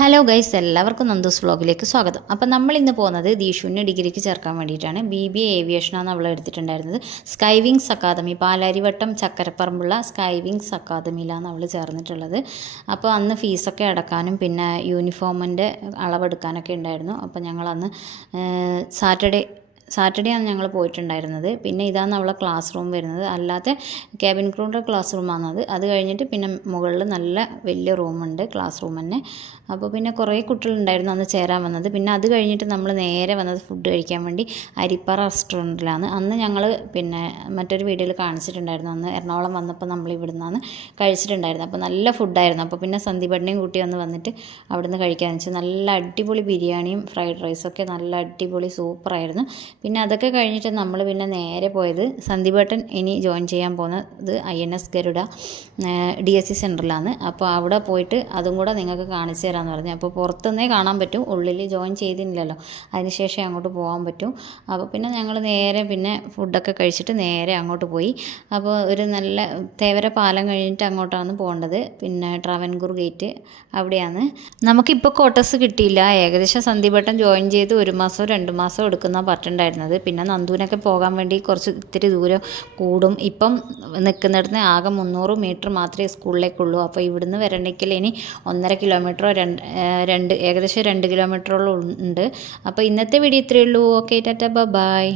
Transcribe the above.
Hello guys, എല്ലാവർക്കും നന്ദൂസ് വ്ളോഗിലേക്ക് സ്വാഗതം. അപ്പം നമ്മളിന്ന് പോകുന്നത് ദീഷുവിനെ ഡിഗ്രിക്ക് ചേർക്കാൻ വേണ്ടിയിട്ടാണ്. BBA ഏവിയേഷനാണ് അവൾ എടുത്തിട്ടുണ്ടായിരുന്നത്. സ്കൈ വിങ്സ് അക്കാദമി, പാലാരിവട്ടം ചക്കരപ്പറമ്പുള്ള സ്കൈ വിങ്സ് അക്കാദമിയിലാണ് അവൾ ചേർന്നിട്ടുള്ളത്. അപ്പോൾ അന്ന് ഫീസൊക്കെ അടക്കാനും പിന്നെ യൂണിഫോമിൻ്റെ അളവെടുക്കാനൊക്കെ ഉണ്ടായിരുന്നു. അപ്പോൾ ഞങ്ങളന്ന് സാറ്റർഡേ ആണ് ഞങ്ങൾ പോയിട്ടുണ്ടായിരുന്നത്. പിന്നെ ഇതാണ് അവളെ ക്ലാസ് റൂം വരുന്നത്. അല്ലാതെ ക്യാബിൻ ക്രൂവിൻ്റെ ക്ലാസ് റൂമാണത്. അത് കഴിഞ്ഞിട്ട് പിന്നെ മുകളിൽ നല്ല വലിയ റൂമുണ്ട്, ക്ലാസ് റൂം തന്നെ. അപ്പോൾ പിന്നെ കുറേ കുട്ടികളുണ്ടായിരുന്നു അന്ന് ചേരാൻ വന്നത്. പിന്നെ അത് കഴിഞ്ഞിട്ട് നമ്മൾ നേരെ വന്നത് ഫുഡ് കഴിക്കാൻ വേണ്ടി അരിപ്പാറ റെസ്റ്റോറൻറ്റിലാണ്. അന്ന് ഞങ്ങൾ പിന്നെ മറ്റൊരു വീഡിയോയിൽ കാണിച്ചിട്ടുണ്ടായിരുന്നു. അന്ന് എറണാകുളം വന്നപ്പോൾ നമ്മൾ ഇവിടെ നിന്നാണ് കഴിച്ചിട്ടുണ്ടായിരുന്നത്. അപ്പോൾ നല്ല ഫുഡായിരുന്നു. അപ്പോൾ പിന്നെ സന്ദീപേട്ടനെയും കൂട്ടി വന്നിട്ട് അവിടുന്ന് കഴിക്കാമെന്ന് വെച്ചാൽ നല്ല അടിപൊളി ബിരിയാണിയും ഫ്രൈഡ് റൈസൊക്കെ നല്ല അടിപൊളി സൂപ്പറായിരുന്നു. പിന്നെ അതൊക്കെ കഴിഞ്ഞിട്ട് നമ്മൾ പിന്നെ നേരെ പോയത് സന്ദീപേട്ടൻ ഇനി ജോയിൻ ചെയ്യാൻ പോകുന്നത് INS ഗരുഡ DSC സെൻറ്ററിലാണ്. അപ്പോൾ അവിടെ പോയിട്ട് അതും കൂടെ നിങ്ങൾക്ക് കാണിച്ചു തരാമെന്ന് പറഞ്ഞു. അപ്പോൾ പുറത്തുനിന്നേ കാണാൻ പറ്റും, ഉള്ളിൽ ജോയിൻ ചെയ്തില്ലല്ലോ, അതിനുശേഷം അങ്ങോട്ട് പോകാൻ പറ്റും. അപ്പോൾ പിന്നെ ഞങ്ങൾ നേരെ പിന്നെ ഫുഡൊക്കെ കഴിച്ചിട്ട് നേരെ അങ്ങോട്ട് പോയി. അപ്പോൾ ഒരു നല്ല തേവര പാലം കഴിഞ്ഞിട്ട് അങ്ങോട്ടാണ് പോകേണ്ടത്. പിന്നെ ട്രാവൻകൂർ ഗേറ്റ് അവിടെയാണ്. നമുക്കിപ്പോൾ ക്വാർട്ടേഴ്സ് കിട്ടിയില്ല. ഏകദേശം സന്ദീപേട്ടൻ ജോയിൻ ചെയ്ത് 1 മാസമോ 2 മാസമോ എടുക്കുന്ന പറഞ്ഞിട്ടുണ്ടായിരുന്നത്. പിന്നെ നന്ദൂനൊക്കെ പോകാൻ വേണ്ടി ഇത്തിരി ദൂരം കൂടും. ഇപ്പം നിൽക്കുന്നിടത്ത് ആകെ 300 മീറ്റർ മാത്രമേ സ്കൂളിലേക്കുള്ളൂ. അപ്പോൾ ഇവിടുന്ന് വരണമെങ്കിൽ ഇനി 1.5 കിലോമീറ്ററോ ഏകദേശം 2 കിലോമീറ്ററോളം ഉണ്ട്. അപ്പോൾ ഇന്നത്തെ വീഡിയോ ഇത്രയേ ഉള്ളൂ. Okay, tata, by.